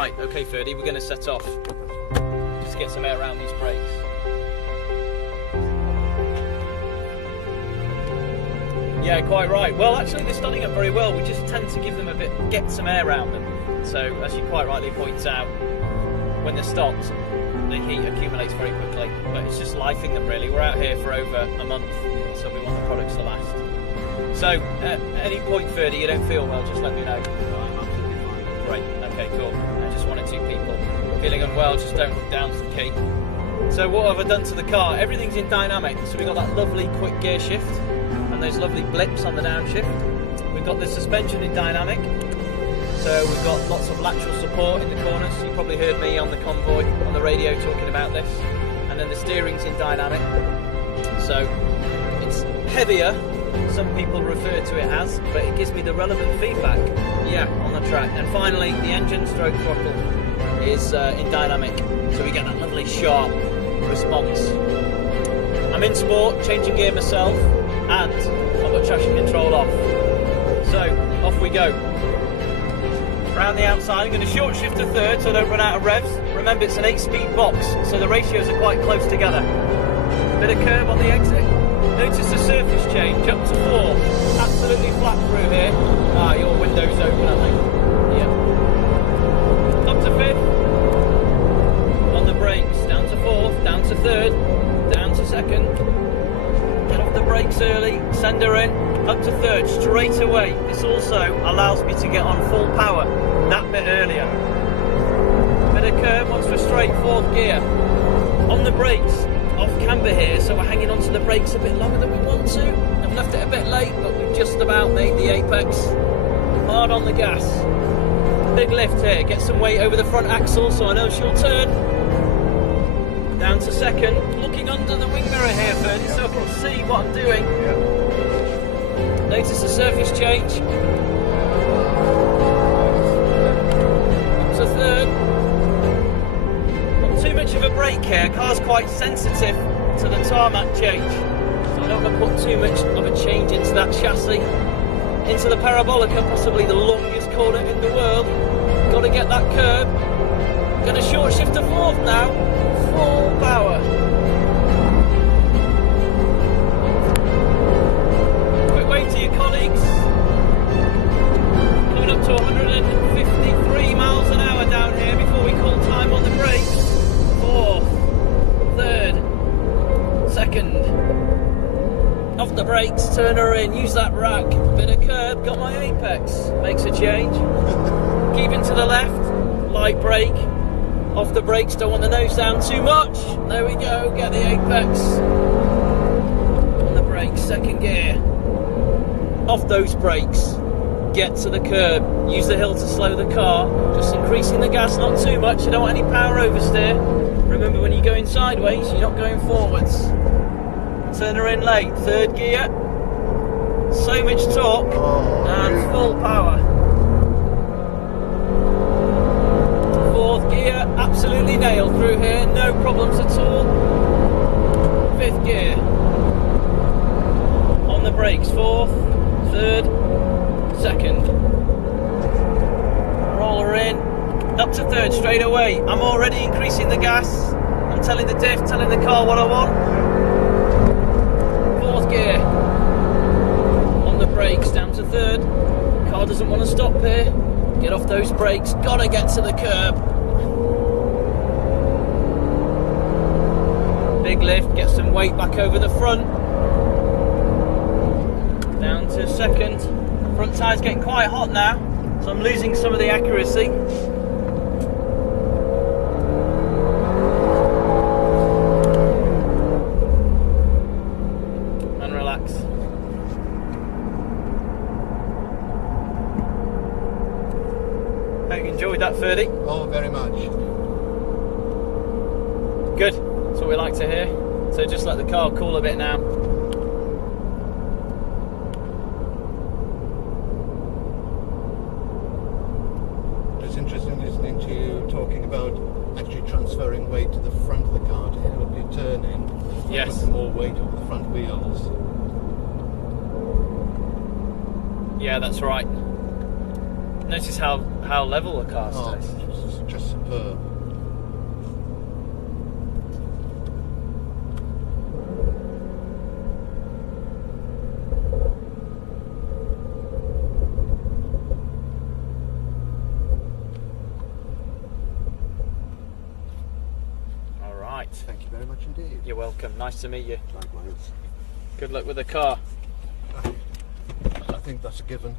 Right, okay Ferdy, we're going to set off. Just get some air around these brakes. Yeah, quite right. Well, actually they're standing up very well. We just tend to give them a bit, get some air around them. So, as you quite rightly point out, when they're stopped, the heat accumulates very quickly. But it's just lifing them really. We're out here for over a month, so we want the products to last. So, at any point, Ferdy, you don't feel well, just let me know. I'm absolutely fine. Great, okay, cool. Just one or two people feeling unwell, just don't look down's the key. So what have I done to the car? Everything's in dynamic. So we've got that lovely quick gear shift and those lovely blips on the downshift. We've got the suspension in dynamic. So we've got lots of lateral support in the corners. You probably heard me on the convoy, on the radio talking about this. And then the steering's in dynamic. So it's heavier, some people refer to it as, but it gives me the relevant feedback, yeah, on the track. And finally, the engine stroke throttle is in dynamic, so we get that lovely sharp response. I'm in sport, changing gear myself, and I've got traction control off. So, off we go. Around the outside, I'm going to short shift to third so I don't run out of revs. Remember, it's an 8-speed box, so the ratios are quite close together. Bit of curve on the exit. Notice the surface change, up to 4. Absolutely flat through here. Ah, your window's open, I think. Yeah. Up to 5th. On the brakes, down to 4th, down to 3rd, down to 2nd. Get off the brakes early, send her in. Up to 3rd, straight away. This also allows me to get on full power that bit earlier. Bit of curve once we're straight, 4th gear. On the brakes, off camber here, so we're hanging onto the brakes a bit longer than we want to. I've left it a bit late, but we've just about made the apex. Hard on the gas. Big lift here, get some weight over the front axle so I know she'll turn. Down to 2nd, looking under the wing mirror here, Ferdy, so I can see what I'm doing. Notice the surface change. Up to 3rd. Not too much of a brake here, car's quite sensitive to the tarmac change, so I don't want to put too much of a change into that chassis. Into the parabolica, possibly the longest corner in the world. Got to get that curb. Going to short shift to 4th now. Full power. Quick wave to your colleagues. Coming up to 153 miles an hour down here before we call time on the brakes. 4th, 3rd, 2nd. Off the brakes, turn her in, use that rack. Bit of curb, got my apex. Makes a change. Keeping to the left, light brake. Off the brakes, don't want the nose down too much. There we go, get the apex. On the brakes, 2nd gear. Off those brakes, get to the curb. Use the hill to slow the car. Just increasing the gas, not too much. You don't want any power oversteer. Remember, when you're going sideways, you're not going forwards. Turn her in late, 3rd gear. So much torque and full power. 4th gear, absolutely nailed through here, no problems at all. 5th gear. On the brakes, 4th, 3rd, 2nd. Roll her in, up to 3rd straight away. I'm already increasing the gas. I'm telling the diff, telling the car what I want. 4th gear. On the brakes, down to 3rd. Car doesn't want to stop here. Get off those brakes, gotta get to the curb. Big lift, get some weight back over the front. Down to 2nd. Front tyre's getting quite hot now, so I'm losing some of the accuracy. And relax. Hope you enjoyed that, Ferdy. Oh, very much. Good, that's what we like to hear. So just let the car cool a bit now. It's interesting listening to you talking about actually transferring weight to the front of the car to help you turn in. Yes. Put more weight on the front wheels. Yeah, that's right. Notice how level the car stays. Just superb. All right. Thank you very much indeed. You're welcome. Nice to meet you. Likewise. Good luck with the car. I think that's a given.